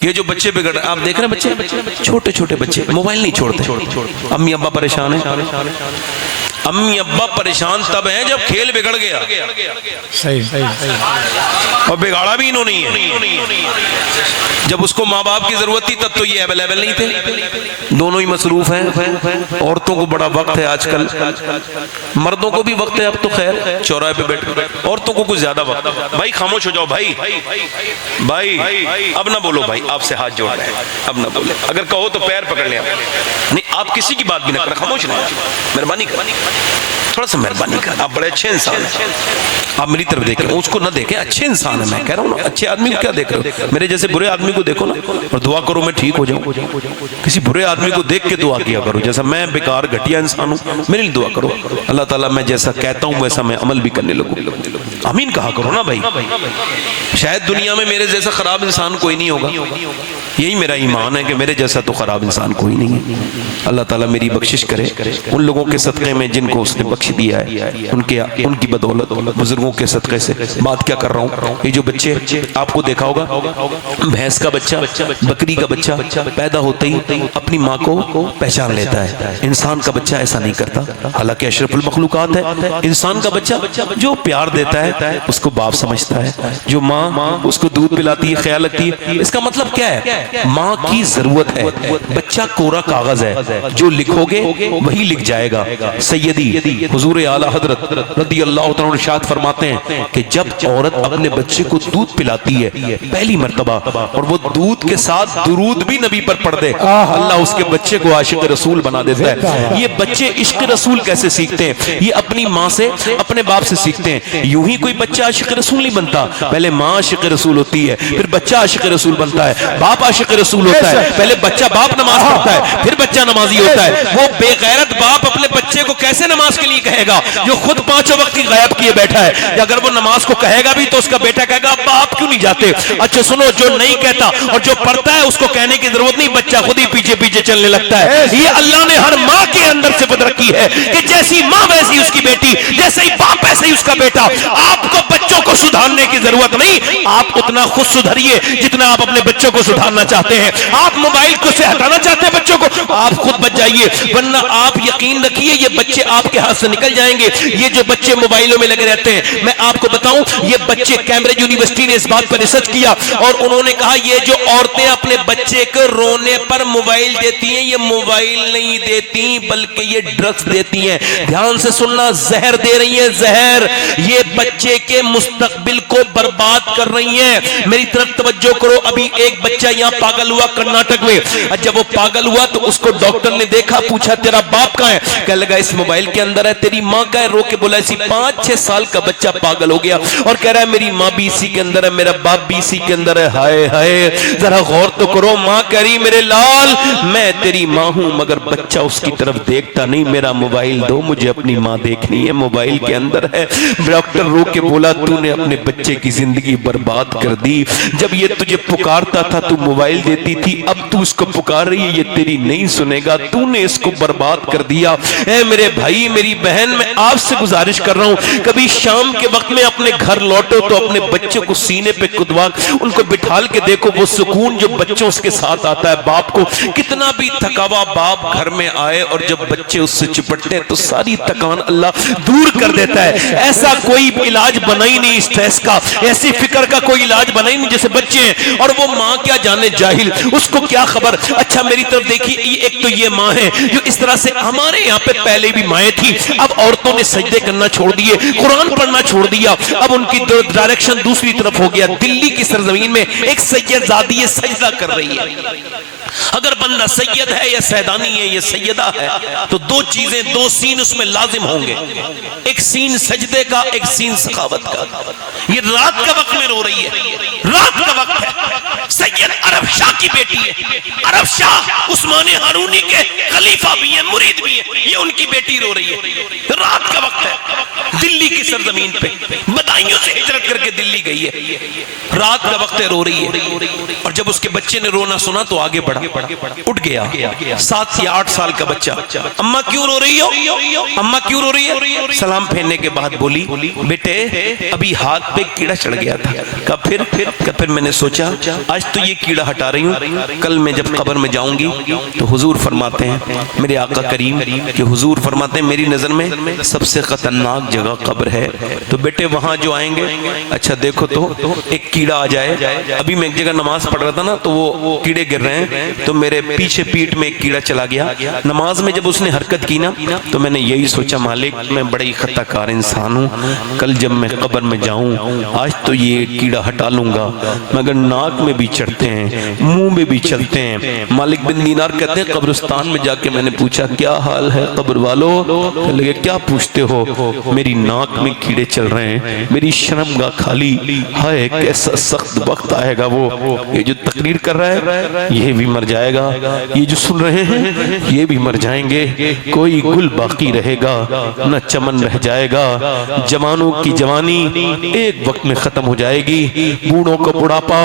یہ جو بچے بگڑ رہے ہیں، آپ دیکھ رہے ہیں بچے، چھوٹے چھوٹے بچے موبائل نہیں چھوڑتے. امی ابا پریشان ہیں. امی ابا پریشان تب ہیں جب کھیل بگڑ گیا. اور بگاڑا بھی انہوں نے ہے. جب اس کو ماں باپ کی ضرورت تھی تب تو یہ اویلیبل نہیں تھے. دونوں ہی مصروف ہیں. عورتوں کو بڑا وقت ہے آج کل، مردوں کو بھی وقت ہے اب تو خیر چوراہے پہ بیٹھے. عورتوں کو کچھ زیادہ وقت. بھائی خاموش ہو جاؤ بھائی، بھائی اب نہ بولو بھائی، آپ سے ہاتھ جوڑ رہے ہیں اب نہ بولو. اگر کہو تو پیر پکڑ لیں. نہیں آپ کسی کی بات بھی نہ کریں، خاموش رہیں. مہربانی کر، تھوڑا سا مہربانی کر. آپ بڑے اچھے انسان ہیں. آپ میری طرف دیکھیں، اس کو نہ دیکھیں. اچھے انسان ہیں، میں کہہ رہا ہوں نا. اچھے آدمی کو کیا دیکھ رہے ہو؟ میرے جیسے برے آدمی کو دیکھو نا اور دعا کرو میں ٹھیک ہو جاؤں. کسی برے آدمی کو دیکھ کے دعا کیا کرو. جیسا میں بیکار گھٹیا انسان ہوں، میرے لیے دعا کرو. اللہ تعالیٰ میں جیسا کہتا ہوں ویسا میں عمل بھی کرنے لگوں. آمین کہا کرو نا بھائی. شاید دنیا میں میرے جیسا خراب انسان کوئی نہیں ہوگا. یہی میرا ایمان ہے کہ میرے جیسا تو خراب انسان کوئی نہیں ہے. اللہ تعالیٰ میری بخشش کرے ان لوگوں کے صدقے میں جن کو اس نے بخش دیا ہے، ان کی بدولت. بزرگوں کے صدقے سے بات کیا کر رہا ہوں. یہ جو بچے آپ کو دیکھا ہوگا، بھینس کا بچہ، بکری کا بچہ پیدا ہوتے ہی اپنی ماں کو پہچان لیتا ہے. انسان کا بچہ ایسا نہیں کرتا، حالانکہ اشرف المخلوقات ہے. انسان کا بچہ جو پیار دیتا ہے اس کو باپ سمجھتا ہے. جو ماں اس کو دودھ پلاتی ہے خیال رکھتی ہے. اس کا مطلب کیا ہے؟ ماں کی ضرورت ہے. بچہ کورا کاغذ ہے، جو لکھو گے وہی لکھ جائے گا. سیدی حضور اعلیٰ حضرت رضی اللہ تعالیٰ ارشاد فرماتے ہیں کہ جب عورت اپنے بچے کو دودھ پلاتی ہے پہلی مرتبہ اور وہ دودھ کے ساتھ درود بھی نبی پر پڑھ دے، اللہ اس کے بچے کو عاشق رسول بنا دیتا ہے. یہ بچے عشق رسول کیسے سیکھتے ہیں؟ یہ اپنی ماں سے، اپنے باپ سے سیکھتے ہیں. یوں ہی کوئی بچہ عاشق رسول نہیں بنتا. پہلے ماں عاشق رسول ہوتی ہے، پھر بچہ عاشق رسول بنتا ہے. باپ عاشق رسول ہوتا ہے، پہلے بچہ باپ نماز پڑھتا ہے، پھر بچہ نمازی ہوتا ہے. وہ بے غیرت باپ اپنے بچے کو کیسے نماز کے لیے کہے گا جو خود پانچوں وقت کی غائب کیے بیٹھا ہے؟ یا اگر وہ نماز کو کہے گا بھی تو اس کا بیٹا کہے گا ابا آپ کیوں نہیں جاتے؟ اچھا سنو، جو نہیں کہتا اور جو پڑھتا ہے اس کو کہنے کی ضرورت نہیں، بچہ خود ہی پیچھے پیچھے چلنے لگتا ہے. یہ اللہ نے ہر ماں کے اندر صفت رکھی ہے کہ جیسی ماں ویسی اس کی بیٹی، جیسے ہی باپ ویسے ہی اس کا بیٹا. آپ کو بچوں کو سدھارنے کی ضرورت نہیں، آپ اتنا خود سدھریے جتنا آپ اپنے بچوں کو سدھارنا چاہتے ہیں. آپ موبائل کو سے ہٹانا چاہتے ہیں بچوں کو، آپ خود بچ جائیے، ورنہ آپ یقین رکھیے یہ بچے آپ کے ہاتھ سے نکل جائیں گے. یہ جو بچے موبائلوں میں لگے رہتے ہیں، میں آپ کو بتاؤں یہ بچے، کیمبرج یونیورسٹی نے اس بات پر ریسرچ کیا اور انہوں نے کہا یہ جو عورتیں اپنے بچے کو رونے پر موبائل دیتی ہیں، یہ موبائل نہیں دیتی بلکہ یہ ڈرگز دیتی ہیں. دھیان سے سننا، زہر دے رہی ہیں، زہر. یہ بچے کے مستقبل کو برباد کر رہی ہیں. میری طرف توجہ کرو. ابھی ایک بچہ یہاں پاگل ہوا کرناٹک میں. جب وہ پاگل ہوا تو اس کو ڈاکٹر نے دیکھا، پوچھا تیرا باپ کہاں ہے؟ کہنے لگا اس موبائل کے اندر ہے. تیری ماں کا ہے؟ رو کے بولا اسی 5-6 سال کا بچہ پاگل ہو گیا اور کہہ رہا ہے میری ماں بھی اسی کے اندر ہے، میرا باپ بھی اسی کے اندر ہے. ہائے ہائے، ذرا غور تو کرو. ماں کہہ رہی میرے لال میں تیری ماں ہوں مگر بچہ اس کی طرف دیکھتا نہیں، میرا موبائل دو، مجھے اپنی ماں دیکھنی ہے، موبائل کے اندر ہے. ڈاکٹر رو کے بولا تو نے اپنے بچے کی زندگی برباد کر دی. جب یہ تجھے پکارتا تھا تو موبائل دیتی تھی، اب تو اس کو پکار رہی ہے، یہ تیری نہیں سنے گا، تو نے اس کو برباد کر دیا. اے میرے بھائی میری بہن، میں آپ سے گزارش کر رہا ہوں کبھی شام کے وقت میں اپنے گھر لوٹو تو اپنے بچوں کو سینے پہ کدوا ان کو بٹھال کے دیکھو، وہ سکون جو بچوں اس کے ساتھ آتا ہے. باپ کو کتنا بھی تھکاوا باپ گھر میں آئے اور جب بچے اس سے چپٹتے ہیں تو ساری تکان اللہ دور کر دیتا ہے. ایسا کوئی علاج بنا ہی نہیں اسٹریس کا، ایسی فکر کا کوئی علاج بنا ہی نہیں. جیسے بچے ہیں اور وہ ماں کیا جانے، جاہل، اس کو کیا خبر. اچھا میری طرف دیکھیے، ایک تو یہ ماں ہے جو اس طرح سے، ہمارے یہاں پہ پہلے بھی مائیں تھی، اب عورتوں نے سجدے کرنا چھوڑ دیے، قرآن پڑھنا چھوڑ دیا، اب ان کی ڈائریکشن دوسری طرف ہو گیا. دلی کی سرزمین میں ایک سید زادی سجدہ کر رہی ہے. اگر بندہ سید ہے یا سیدانی ہے یا سیدہ ہے تو دو چیزیں، دو سین اس میں لازم ہوں گے. ایک سین سجدے کا، ایک سین سخاوت کا. یہ رات کا وقت میں رو رہی ہے، رات کا وقت ہے. سید عرب شاہ کی بیٹی ہے، عرب شاہ عثمان ہارونی کے خلیفہ بھی ہیں، مرید بھی ہیں، یہ ان کی بیٹی رو رہی ہے. رات کا وقت ہے، دلی کی سرزمین پہ فتائیوں سے ہجرت کر کے دلی گئی ہے، رات کا وقت ہے، رو رہی ہے، اور جب اس کے بچے نے رونا سنا تو آگے بڑھا، اٹھ گیا، 7 یا 8 سال کا بچہ، اماں کیوں رو رہی ہو، اماں کیوں رو رہی ہے؟ سلام پھیرنے کے بعد بولی بیٹے ابھی ہاتھ پہ کیڑا چڑھ گیا تھا، پھر میں نے سوچا آج تو یہ کیڑا ہٹا رہی ہوں، کل میں جب قبر میں جاؤں گی تو حضور فرماتے ہیں، میرے آقا کریم کہ حضور فرماتے ہیں میری نظر میں سب سے خطرناک جگہ قبر ہے، تو بیٹے وہاں جو آئیں گے اچھا دیکھو تو ایک کیڑا آ جائے، ابھی میں ایک جگہ نماز پڑھ رہا تھا نا تو وہ کیڑے گر رہے ہیں، تو میرے پیچھے پیٹ میں ایک کیڑا چلا گیا، نماز میں جب اس نے حرکت کی نا تو میں نے یہی سوچا مالک میں بڑا ہی خطا کار انسان ہوں، کل جب میں قبر میں جاؤں آج تو یہ کیڑا ہٹا لوں گا، مگر ناک میں بھی چڑھتے ہیں، منہ میں بھی چلتے ہیں۔ مالک بن دینار کہتے ہیں قبرستان میں جا کے میں نے پوچھا کیا حال ہے قبر والو؟ کہنے لگے کیا پوچھتے ہو؟ میری ناک میں کیڑے چل رہے ہیں، میری شرمگاہ کھالی، ہائے کیسا سخت وقت آئے گا، وہ یہ جو تقریر کر رہا ہے یہ بھی مر جائے گا، یہ جو سن رہے ہیں یہ بھی مر جائیں گے، کوئی گل باقی رہے گا نہ چمن رہ جائے گا، جوانوں کی جوانی ایک وقت میں ختم ہو جائے گی، بوڑھوں کو بڑھاپا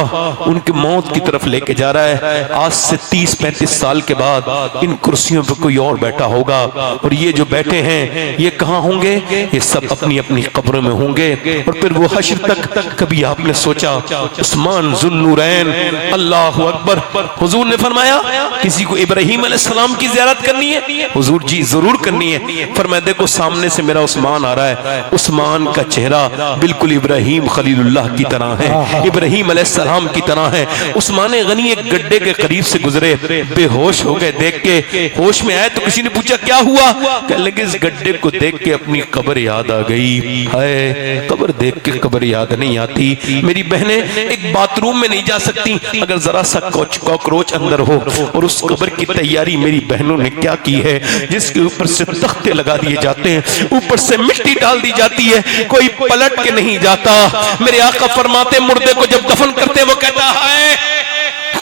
ان کے موت کی طرف لے کے جا رہا ہے، آج سے 30-35 سال کے بعد ان کرسیوں پہ کوئی اور بیٹھا ہوگا، اور یہ جو بیٹھے ہیں یہ کہاں ہوں گے؟ یہ سب اپنی اپنی قبروں میں ہوں گے، اور پھر وہ حشر تک کبھی آپ نے سوچا عثمان ذو النورین اللہ اکبر، حضور نے فرمایا کسی کو ابراہیم علیہ السلام کی زیارت کرنی ہے؟ حضور جی ضرور کرنی ہے، فرمایا دیکھو سامنے سے میرا عثمان آ رہا ہے، عثمان کا چہرہ بالکل ابراہیم خلیل اللہ کی طرح ہے، ابراہیم علیہ السلام کی طرح ہے۔ عثمان غنی ایک گڈھے کے قریب سے گزرے، بے ہوش ہو گئے دیکھ کے، ہوش میں آئے تو کسی نے پوچھا کیا ہوا؟ کہنے لگے اس گڈھے کو دیکھ کے اپنی قبر یاد آ گئی، ہائے قبر دیکھ کے قبر یاد نہیں آتی، میری بہنیں ایک باتھ روم میں نہیں جا سکتی اگر ذرا سا کاکروچ اندر ہو، اور اس قبر کی تیاری میری بہنوں نے کیا کی ہے، جس کے اوپر سے تختے لگا دیے جاتے ہیں، اوپر سے مٹی ڈال دی جاتی ہے، کوئی پلٹ کے نہیں جاتا۔ میرے آقا فرماتے مردے کو جب دفن کرتے وہ کہتا ہے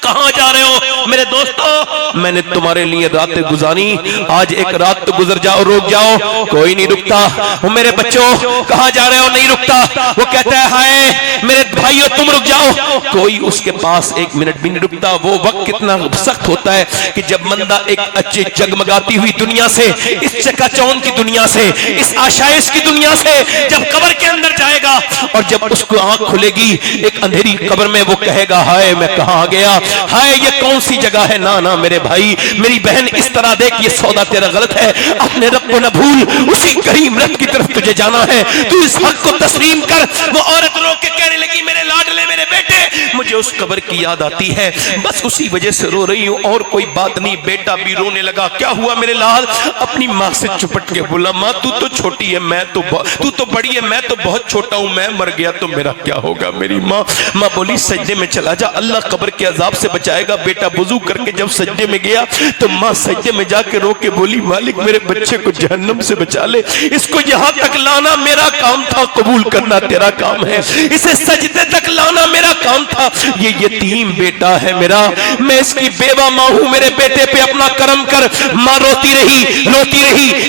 کہاں جا رہے ہو میرے دوستو؟ میں نے تمہارے لیے راتیں گزاری، آج ایک رات تو گزر جاؤ، روک جاؤ، کوئی نہیں رکتا۔ وہ میرے بچوں کہاں جا رہے ہو؟ نہیں رکتا۔ وہ کہتا ہے ہائے میرے بھائیو تم رک جاؤ، کوئی اس کے پاس 1 منٹ بھی نہیں رکتا۔ وہ وقت کتنا سخت ہوتا ہے کہ جب بندہ ایک اچھی جگمگاتی ہوئی دنیا سے، اس چکا چون کی دنیا سے، اس آشائش کی دنیا سے جب قبر کے اندر جائے گا، اور جب اس کو آنکھ کھلے گی ایک اندھیری قبر میں، وہ کہے گا ہائے میں کہاں آ گیا، ہائے یہ کون سی جگہ ہے؟ نا میرے بھائی میری بہن اس طرح دیکھ یہ سودا تیرا غلط ہے، اپنے رب کو نہ بھول، اسی کریم رب کی طرف تجھے جانا ہے، تو اس حق کو تسلیم کر۔ وہ عورت رو کے کہنے لگی میرے لاڈلے میرے بیٹے مجھے اس قبر کی یاد آتی ہے، بس اسی وجہ سے رو رہی ہوں اور کوئی بات نہیں۔ بیٹا بھی رونے لگا، کیا ہوا میرے لال؟ اپنی ماں سے چپٹ کے بولا ماں تو چھوٹی ہے، تو تو بڑی ہے، میں تو بہت چھوٹا ہوں، میں مر گیا تو میرا کیا ہوگا؟ میری ماں بولی سجدے میں چلا جا، اللہ قبر کے عذاب سے بچائے گا۔ بیٹا وضو کر کے جب سجدے میں گیا تو ماں سجدے میں جا کے رو کے بولی مالک میرے بچے کو جہنم سے بچا لے، اس کو یہاں تک لانا میرا کام تھا، قبول کرنا تیرا کام ہے، اسے سجدے تک لانا میرا کام تھا، یہ یتیم بیٹا ہے میرا، میں اس کی بیوہ ماں ہوں، میرے بیٹے پہ اپنا کرم کر۔ ماں روتی رہی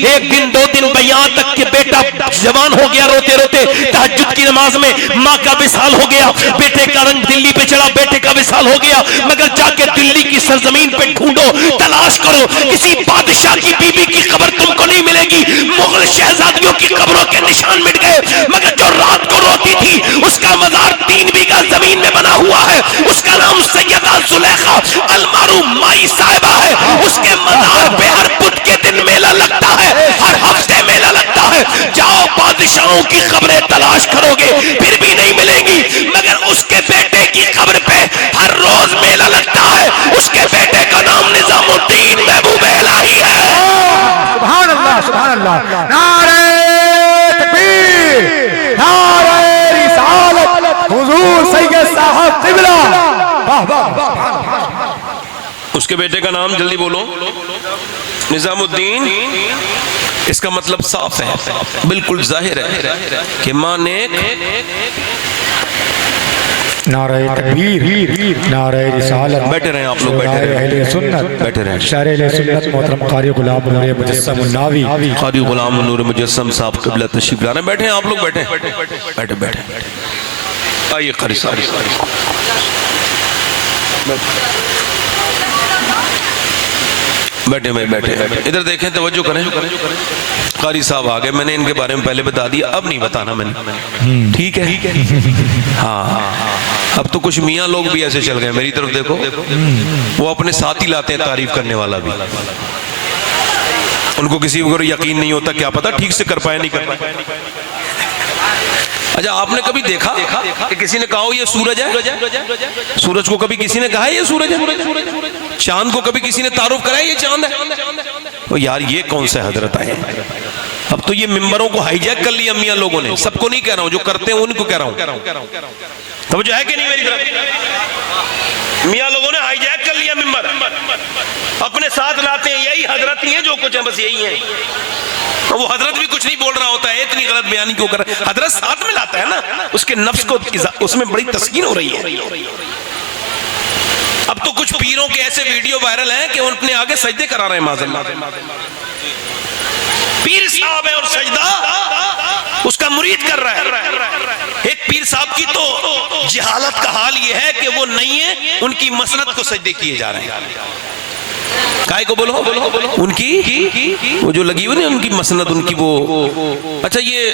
1 دن 2 دن بیان تک کہ بیٹا جوان ہو گیا، روتے روتے تہجد کی نماز میں ماں کا وصال ہو گیا، بیٹے کا رنگ دلی پہ چڑھا، بیٹے کا وصال ہو گیا، مگر جا کے دلی کی سرزمین پہ ڈھونڈو، تلاش کرو، کسی بادشاہ کی بیوی کی قبر تم کو نہیں ملے گی۔ مغل شہزادیوں کی قبروں کے نشان مٹ گئے، مگر جو رات کو روتی تھی اس کا مزار 3 بیگھہ زمین میں بنا ہوا ہے، اس کا نام سیدہ زلیخا المعروف مائی صاحبہ ہے، اس کے مزار پہ ہر بدھ کے دن میلہ لگتا ہے، ہر ہفتے میلہ لگتا ہے۔ جاؤ بادشاہوں کی قبریں تلاش کرو گے پھر بھی نہیں ملیں گی، مگر اس کے بیٹے کی قبر پہ ہر روز میلہ لگتا ہے، اس کے بیٹے کا نام نظام الدین محبوب الہی ہے۔ سبحان اللہ سبحان اللہ، نعرہ تکبیر، نعرہ رسالت، حضور سید صاحب قبلہ، واہ واہ۔ اس کے بیٹے کا نام جلدی بولو، نظام الدین۔ اس کا مطلب صاف ہے، بالکل ظاہر ہے کہ ماں نیک نعرہ تکبیر، نعرہ رسالت، بیٹھے رہیں آپ لوگ، بیٹھے شاعر رہیں، اہل سنت، بیٹھے رہیں۔ شاعر اہل سنت محترم قاری غلام نور مجسم الناوی، قاری غلام نور مجسم صاحب قبلہ تشریف لا رہے ہیں۔ بیٹھے ہیں آپ لوگ، بیٹھے بیٹھے بیٹھے آئیے قاری صاحب، بیٹھے میں بیٹھے ادھر دیکھیں، توجہ کریں۔ قاری صاحب آگئے، میں نے ان کے بارے میں پہلے بتا دیا، اب نہیں بتانا میں نے، ٹھیک ہے؟ ہاں، اب تو کچھ میاں لوگ بھی ایسے چل گئے، میری طرف دیکھو، وہ اپنے ساتھ ہی لاتے ہیں تعریف کرنے والا بھی، ان کو کسی کو یقین نہیں ہوتا، کیا پتا ٹھیک سے کر پائے نہیں کر پائے۔ اچھا، آپ نے کبھی دیکھا کہ کسی نے کہا ہو یہ سورج ہے؟ سورج کو کبھی کسی نے کہا ہے یہ سورج ہے؟ چاند کو کبھی کسی نے تعارف کرا ہے یہ چاند ہے؟ تو یار یہ کون سے حضرت آئے؟ اب تو یہ ممبروں کو ہائی جیک کر لیا میاں لوگوں نے، سب کو نہیں کہہ رہا ہوں، جو کرتے ہیں ان کو کہہ رہا ہوں۔ توجہ ہے کہ نہیں میری طرف؟ میاں لوگوں نے ہائی جیک کر لیا ممبر، اپنے ساتھ لاتے ہیں، یہی حضرت ہی ہیں جو کچھ ہیں، بس یہی ہیں۔ وہ حضرت بھی کچھ نہیں بول رہا ہوتا ہے، اتنی غلط بیانی کیوں کر رہا ہے؟ حضرت ساتھ میں لاتا ہے نا، اس کے نفس کو اس میں بڑی تسکین ہو رہی ہے۔ اب تو کچھ پیروں کے ایسے ویڈیو وائرل ہیں کہ ان اپنے آگے سجدے کرا رہے ہیں، معاذ اللہ۔ پیر صاحب ہے اور سجدہ اس کا مرید کر رہا ہے۔ ایک پیر صاحب کی تو جہالت کا حال یہ ہے کہ وہ نہیں ہے، ان کی مسند کو سجدے کیے جا رہے ہیں۔ کائے کو بولو ان کی وہ جو لگی ہوئی نا، ان کی مسند، ان کی وہ۔ اچھا، یہ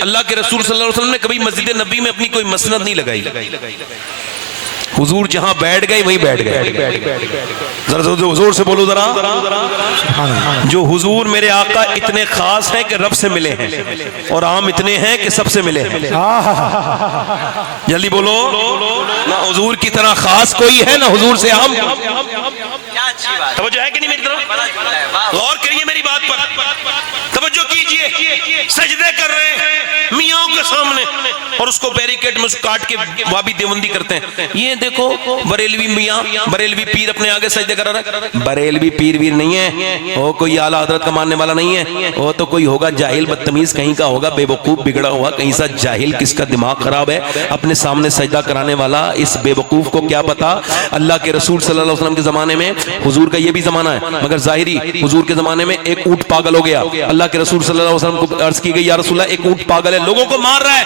اللہ کے رسول صلی اللہ علیہ وسلم نے کبھی مسجد نبی میں اپنی کوئی مسند نہیں لگائی، حضور جہاں بیٹھ گئے وہیں بیٹھ گئے۔ ذرا حضور سے بولو ذرا، جو حضور میرے آقا اتنے خاص ہیں کہ رب سے ملے ہیں، اور عام اتنے ہیں کہ سب سے ملے ہیں۔ جلدی بولو، نہ حضور کی طرح خاص کوئی ہے، نہ حضور سے عام۔ توجہ ہے کہ نہیں میری طرف؟ غور کریے میری بات پر، توجہ کیجئے۔ سجدے کر رہے ہیں میاں کے سامنے، اور اس کو بیریکیڈ میں کاٹ کے وابی دیوندی کرتے ہیں۔ یہ دیکھو بریلوی میاں، بریلوی پیر اپنے آگے سجدے کر رہا ہے۔ بریلوی پیر ویر نہیں ہے، وہ کوئی اعلیٰ حضرت کا ماننے والا نہیں ہے، وہ تو کوئی ہوگا جاہل بدتمیز کہیں کا ہوگا، بے وقوف بگڑا ہوا کہیں سا جاہل، کس کا دماغ خراب ہے، اپنے سامنے سجدہ کرانے والا۔ اس بے وقوف کو کیا پتا اللہ کے رسول صلی اللہ علیہ وسلم کے زمانے میں، حضور کا یہ بھی زمانہ ہے مگر ظاہری، حضور کے زمانے میں ایک اونٹ پاگل ہو گیا، اللہ کے رسول صلی اللہ علیہ وسلم کو عرض کی گئی، یا رسول اللہ ایک اونٹ پاگل ہے، لوگوں کو مار رہا ہے،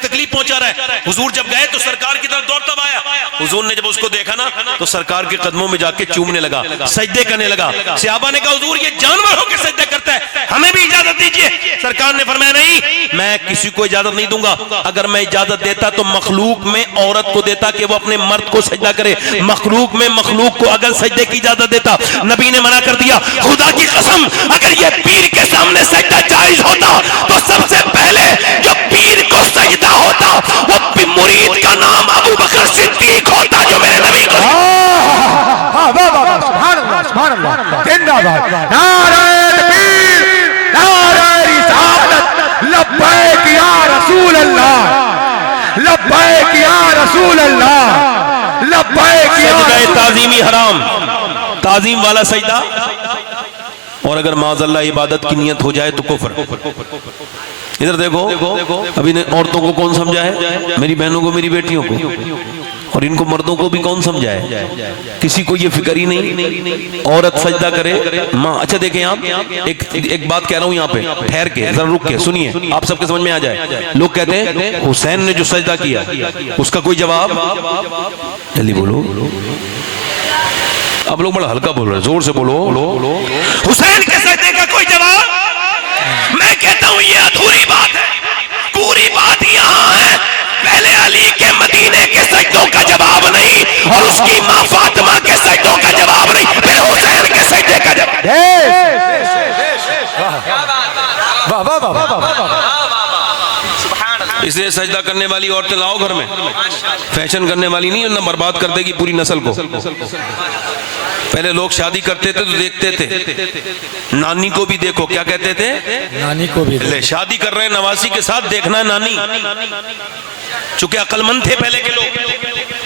تکلیف پہنچا رہا ہے۔ حضور جب گئے تو سرکار کی طرف دوڑتا آیا، حضور نے جب اس کو دیکھا نا تو سرکار کے قدموں میں جا کے چومنے لگا، سجدے کرنے لگا۔ صحابہ نے کہا حضور یہ جانور ہو کے سجدے کرتا ہے، ہمیں بھی اجازت دیجیے۔ سرکار نے فرمایا نہیں، میں کسی کو اجازت نہیں دوں گا، اگر میں اجازت دیتا تو مخلوق میں عورت کو دیتا کہ وہ اپنے مرد کو سجدہ کرے، مخلوق میں مخلوق کو اگر سجدے کی اجازت دیتا، نبی نے منع کر دیا۔ خدا کی قسم اگر یہ پیر کے سامنے سجدہ جائز ہوتا تو سب سے پہلے جو پیر کو سجدہ ہوتا وہ مرید کا نام ابو بکر صدیق ہوتا، جو میرے نبی کو۔ سبحان اللہ، سبحان اللہ، زندہ باد، نعرہ تکبیر، نعرہ رسالت، لبیک یا رسول اللہ، لبیک یا رسول اللہ، لبیک یا سجدہ تعظیمی حرام، تعظیم والا سجدہ، اور اگر معاذ اللہ عبادت کی نیت ہو جائے تو کفر۔ ادھر دیکھو، ابھی نے عورتوں کو کون سمجھا ہے؟ میری بہنوں کو، میری بیٹیوں کو، اور ان کو مردوں کو بھی کون سمجھائے؟ کسی کو یہ فکر ہی نہیں، عورت سجدہ کرے ماں۔ اچھا دیکھیں آپ، ایک بات کہہ رہا ہوں یہاں پہ، ٹھہر کے ذرا رک کے سنیے، آپ سب کے سمجھ میں آ جائے۔ لوگ کہتے ہیں حسین نے جو سجدہ کیا اس کا کوئی جواب؟ جلدی بولو، آپ لوگ بڑا ہلکا بول رہے ہیں، زور سے بولو۔ حسین کے سجدے کا کوئی جواب؟ میں کہتا ہوں یہ ادھوری بات ہے، پوری بات یہاں ہے۔ پہلے علی کے مدینے کے سجدوں کا جواب نہیں، اور اس کی ماں فاطمہ کے سجدوں کا جواب نہیں، پھر حسین کے سجدے کا جواب۔ اس لیے سجدہ کرنے والی عورتیں لاؤ گھر میں، فیشن کرنے والی نہیں، نہ برباد کر دے گی پوری نسل کو۔ پہلے لوگ شادی کرتے تھے تو دیکھتے تھے، نانی کو بھی دیکھو، کیا کہتے تھے؟ نانی کو بھی لے شادی کر رہے ہیں نواسی کے ساتھ، دیکھنا ہے نانی۔ چونکہ عقل مند تھے پہلے کے لوگ،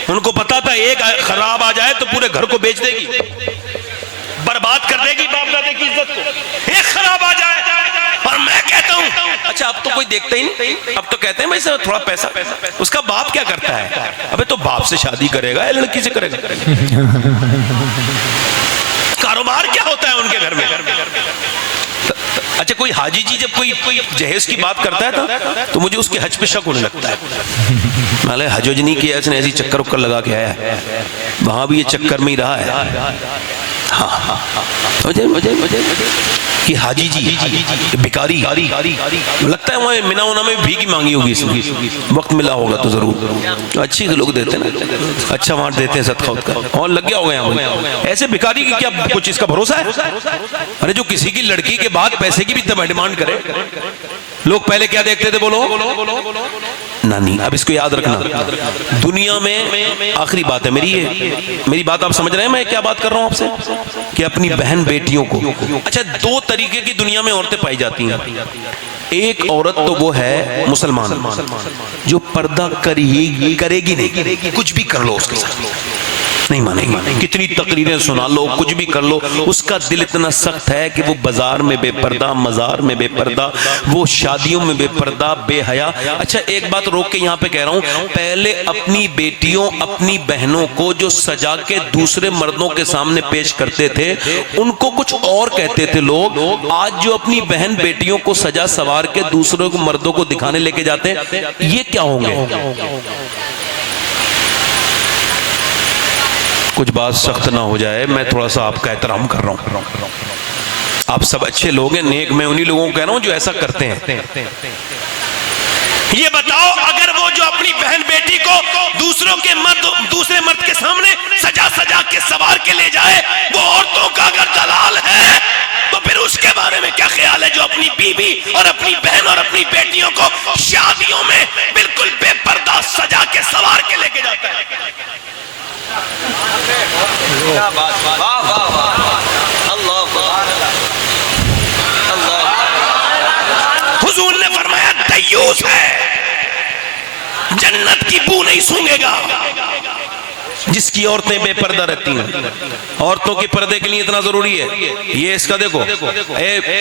ان کو پتا تھا ایک خراب آ جائے تو پورے گھر کو بیچ دے گی، برباد کر دے گی باپ دادے کی عزت کو، ایک خراب آ جائے۔ اور میں کہتا ہوں اچھا اب تو کوئی دیکھتا ہی نہیں, اب تو کہتے ہیں بھائی سر تھوڑا پیسہ. اس کا باپ کیا کرتا ہے؟ ابے تو باپ سے شادی کرے گا یا لڑکی سے کرے گا؟ کاروبار کیا ہوتا ہے ان کے گھر میں؟ اچھا کوئی حاجی جی جب کوئی جہیز کی بات کرتا ہے تو مجھے اس کے حج پہ شک ہونے لگتا ہے. میں حج وج نہیں کیا, اس نے ایسی چکر اکر لگا کے آیا ہے, وہاں بھی یہ چکر میں ہی رہا ہے. ہاں مجھے کہ حاجی جی بھکاری لگتا ہے وہاں مینا اونا میں بھیگی مانگی ہوگی, اس میں وقت ملا ہوگا تو ضرور. اچھی لوگ دیتے ہیں نا, اچھا وہاں دیتے ہیں صدقہ کا, اور لگ گیا ہوگا یہاں. ایسے بھکاری کی کیا کچھ اس کا بھروسہ ہے؟ ارے جو کسی کی لڑکی کے بعد پیسے کی بھی ڈیمانڈ کرے. لوگ پہلے کیا دیکھتے تھے بولو نہیں, اب اس کو یاد رکھنا. دنیا میں آخری بات ہے میری بات آپ سمجھ رہے ہیں میں کیا بات کر رہا ہوں آپ سے, کہ اپنی بہن بیٹیوں کو. اچھا دو طریقے کی دنیا میں عورتیں پائی جاتی ہیں. ایک عورت تو وہ ہے مسلمان جو پردہ کرے گی نہیں, کچھ بھی کر لو اس کے ساتھ نہیں مانے گی, کتنی تقریریں سنا لو, کچھ بھی کر لو, اس کا دل اتنا سخت ہے کہ وہ بازار میں بے پردہ, مزار میں بے پردہ, وہ شادیوں میں بے پردہ, بے حیا. اچھا ایک بات روک کے یہاں پہ کہہ رہا ہوں, پہلے اپنی بیٹیوں اپنی بہنوں کو جو سجا کے دوسرے مردوں کے سامنے پیش کرتے تھے ان کو کچھ اور کہتے تھے لوگ. آج جو اپنی بہن بیٹیوں کو سجا سوار کے دوسروں کو مردوں کو دکھانے لے کے جاتے ہیں, یہ کیا ہوں گے؟ کچھ بات سخت نہ ہو جائے, میں تھوڑا سا آپ کا احترام کر رہا ہوں. آپ سب اچھے لوگ ہیں, نیک. میں انہی لوگوں کو کہہ رہا ہوں جو ایسا کرتے ہیں. یہ بتاؤ اگر وہ جو اپنی بہن بیٹی کو دوسرے مرد کے سامنے سجا کے سوار کے لے جائے, وہ عورتوں کا اگر دلال ہے تو پھر اس کے بارے میں کیا خیال ہے جو اپنی بیوی اور اپنی بہن اور اپنی بیٹیوں کو شادیوں میں بالکل بے پردہ سجا کے سوار کے لے کے جاتا ہے؟ حضور نے فرمایا دیوس ہے, جنت کی بو نہیں سونگے گا. جس کی عورتیں بے پردہ رہتی ہیں. عورتوں کے پردے کے لیے اتنا ضروری ہے. یہ اس کا دیکھو,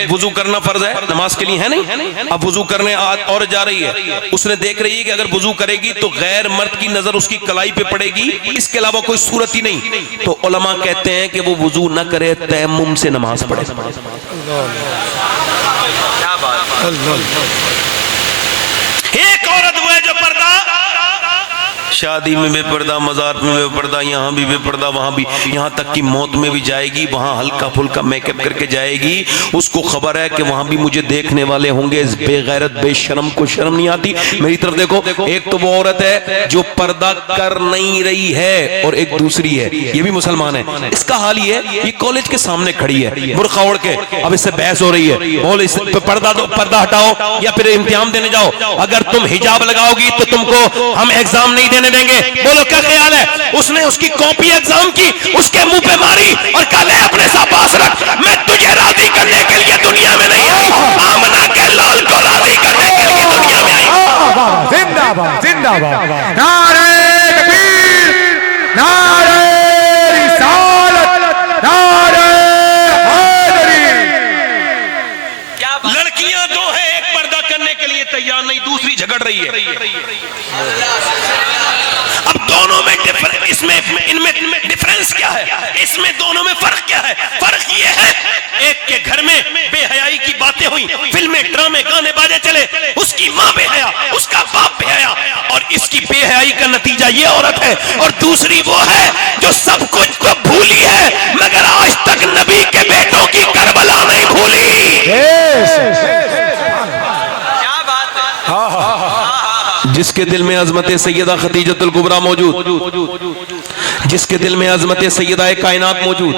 وضو کرنا فرض ہے نماز کے لیے, ہے نہیں؟ اب وضو کرنے اور جا رہی ہے, اس نے دیکھ رہی ہے کہ اگر وضو کرے گی تو غیر مرد کی نظر اس کی کلائی پہ پڑے گی, اس کے علاوہ کوئی صورت ہی نہیں. تو علماء کہتے ہیں کہ وہ وضو نہ کرے, تیمم سے نماز پڑھے. ایک عورت وہ ہے جو پردہ شادی میں بے پردہ, مزار میں بے پردہ, یہاں بھی بے پردہ, وہاں بھی, یہاں تک کہ موت میں بھی جائے گی وہاں ہلکا پھلکا میک اپ کر کے جائے گی. اس کو خبر ہے کہ وہاں بھی مجھے دیکھنے والے ہوں گے. اس بے غیرت بے شرم کو شرم نہیں آتی. میری طرف دیکھو, ایک تو وہ عورت ہے جو پردہ کر نہیں رہی ہے, اور ایک دوسری ہے یہ بھی مسلمان ہے. اس کا حال یہ ہے, یہ کالج کے سامنے کھڑی ہے برقع اوڑھ کے, اب اس سے بحث ہو رہی ہے, بول اس پردہ ہٹاؤ یا پھر امتحان دینے جاؤ. اگر تم حجاب لگاؤ گی تو تم کو ہم ایگزام نہیں دینے دیں گے. بولو کیا خیال ہے؟ اس نے اس کی کاپی ایگزام کی, اس کے منہ پہ ماری اور کہا لے اپنے ساتھ پاس رکھ, میں تجھے راضی کرنے کے لیے دنیا میں نہیں آئی, آمنہ کے لال کو راضی کرنے کے لیے دنیا میں آئی. زندہ باد, زندہ باد, نعرہ تکبیر, نعرہ رسالت, نعرہ حیدری. لڑکیاں دو ہیں, ایک پردہ کرنے کے لیے تیار نہیں, دوسری جھگڑ رہی ہے. اب دونوں میں ان میں ڈیفرنس کیا ہے؟ اس میں دونوں میں فرق کیا ہے؟ فرق یہ ہے, ایک کے گھر میں بے حیائی کی باتیں ہوئیں, فلمیں ڈرامے گانے باجے چلے, اس کی ماں بے حیا, اس کا باپ بے حیا, اور اس کی بے حیائی کا نتیجہ یہ عورت ہے. اور دوسری وہ ہے جو سب کچھ تو بھولی ہے مگر آج تک نبی کے بیٹوں کی کربلا نہیں بھولی. جس کے دل میں عظمت سیدہ خدیجۃ الکبریٰ موجود, جس کے دل میں عظمت سیدہ کائنات موجود.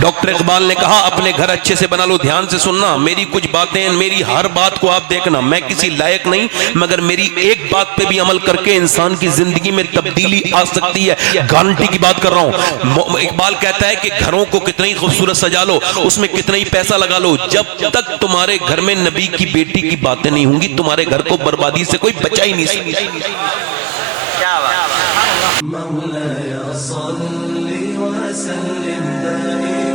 ڈاکٹر اقبال نے کہا اپنے گھر اچھے سے بنا لو, دھیان سے سننا, میری کچھ باتیں, میری ہر بات کو آپ دیکھنا, میں کسی لائق نہیں مگر میری ایک بات پہ بھی عمل کر کے انسان کی زندگی میں تبدیلی آ سکتی ہے, گارنٹی کی بات کر رہا ہوں. اقبال کہتا ہے کہ گھروں کو کتنا ہی خوبصورت سجا لو, اس میں کتنا ہی پیسہ لگا لو, جب تک تمہارے گھر میں نبی کی بیٹی کی باتیں نہیں ہوں گی تمہارے گھر کو بربادی سے کوئی بچا ہی نہیں سکتا. کیا بات. مولاي صل وسلم دائما